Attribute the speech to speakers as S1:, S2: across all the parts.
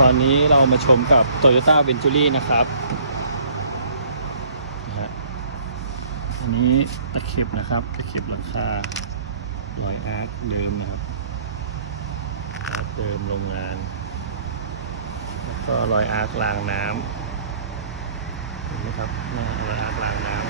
S1: ตอนนี้เรามาชมกับ Toyota Venturi นะครับนะฮะอันนี้ตะเข็บนะครับตะเข็บหลังคารอยอาร์คเดิมนะครับอาร์คเดิมโรงงาน แล้วก็รอยอาร์ครางน้ำเห็นไหมครับนี่รอยอาร์ครางน้ำ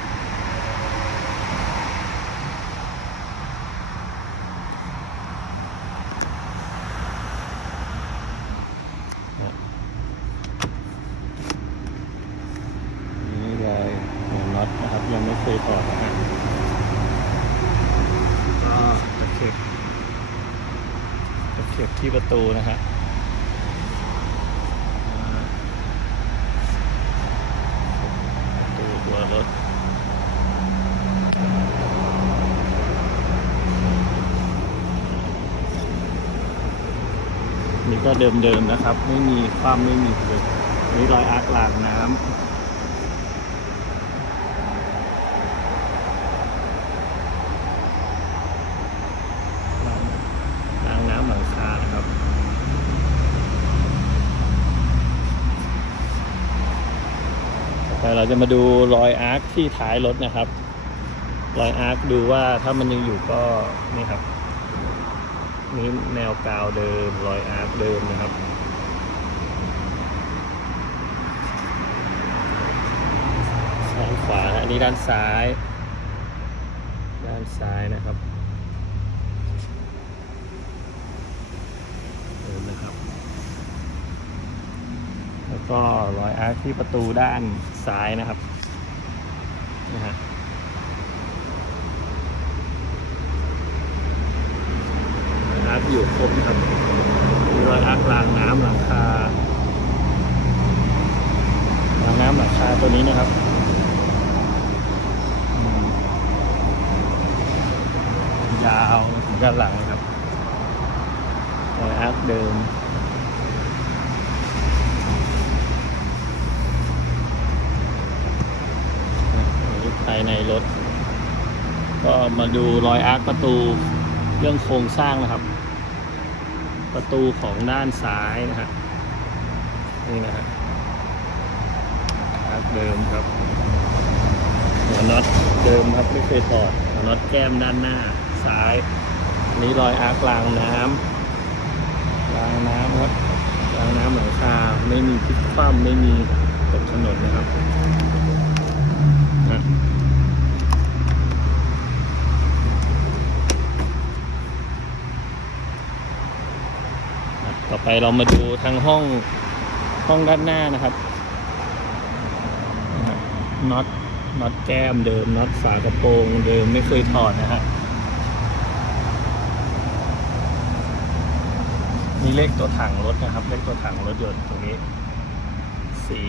S1: นี่รอยหัวน็อตนะครับ ยังไม่เคยถอดนะฮะก็ตะเข็บตะ เข็บที่ประตูนะฮะประตูตัวรถนี่ก็เดิมๆนะครับ ไม่มีความไม่มีเลยนี่รอยอาร์คลางน้ำ ล้างน้ำหลังคานะครับ ต่อไป เราจะมาดูรอยอาร์คที่ท้ายรถนะครับ รอยอาร์คดูว่าถ้ามันยังอยู่ก็นี่ครับนี่แนวกาวเดิมรอยอาร์คเดิมนะครับด้านขวาอันนี้ด้านซ้าย ด้านซ้ายนะครับ เดิมนะครับ แล้ว ก็รอยอาร์คที่ประตูด้านซ้ายนะครับนะฮะอยอาร์คอยู่ครบนะครับมีรอยอาร์ครางน้ำหลังคารางน้ำหลังคาตัวนี้นะครับยาวถึงด้านหลังนะครับรอยอาร์คเดิม นี่ ภายในรถ ก็มาดูรอยอาร์คประตูเรื่องโครงสร้างนะครับ ประตูของด้านซ้ายนะฮะนี่นะฮะอาร์คเดิมครับหัวน็อตเดิมครับไม่เคยถอดหัวน็อตแก้มด้านหน้าซ้ายอันนี้รอยอาร์ครางน้ำรางน้ำครับรางน้ำหลังคาไม่มีพลิกคว่ำไม่มีตกถนนนะครับ นะอะต่อ ไปเรามาดูทางห้องห้องด้านหน้านะครับน็อตน็อตแก้มเดิมน็อตฝากระโปรงเดิมไม่เคยถอดนะฮะมีเลขตัวถังรถนะครับ เลขตัวถังรถยนต์ตรงนี้ สี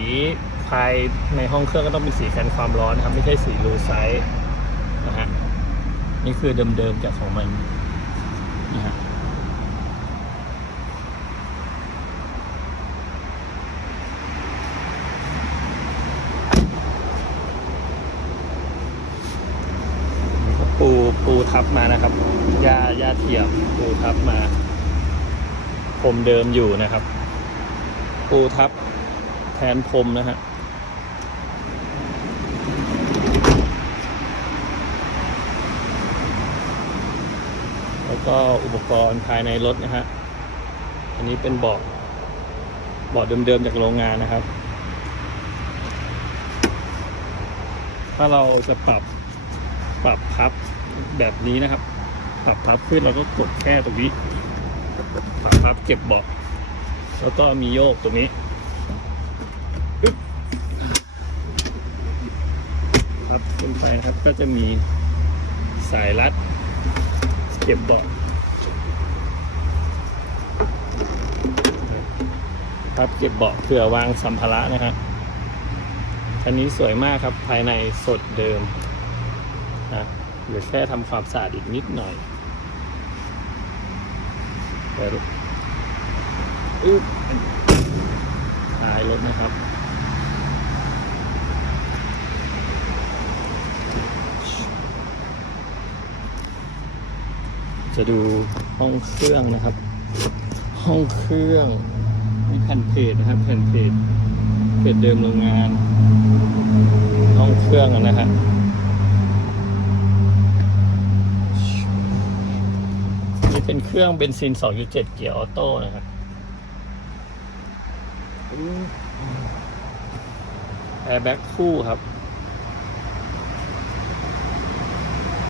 S1: ภายในห้องเครื่องก็ต้องเป็นสีกันความร้อนนะครับ ไม่ใช่สีลูไซส์นะฮะนี่คือเดิมๆจากของมันนะฮะปูปู ทับมานะครับหญ้าหญ้าเทียมปูทับมาพรมเดิมอยู่นะครับ ปูทับแทนพรมนะฮะแล้วก็อุปกรณ์ภายในรถนะฮะอันนี้เป็นเบาะเบาะเดิมๆจากโรงงานนะครับ ถ้าเราจะปรับปรับพับ แบบนี้นะครับปรับพับขึ้นเราก็กดแค่ตรงนี้ฝาพับเก็บเบาะแล้วก็มีโยกตรงนี้อึ๊บพับขึ้นไปครับก็จะมีสายรัด เก็บเบาะพับเก็บเบาะเผื่อวางสัมภาระนะครับอันนี้สวยมากครับภายในสดเดิมนะ เหลือแค่ทำความสะอาดอีกนิดหน่อยเดี๋ยวอึ๊บท้ายรถนะครับ จะดูห้องเครื่องนะครับ ห้องเครื่องนี่แผ่นเพจนะครับ แผ่นเพจเพจเดิมโรงงาน ห้องเครื่องนะฮะ เป็นเครื่องเบนซิน 2.7 เกียร์ออโต้นะครับแอร์แบ็กคู่ครับ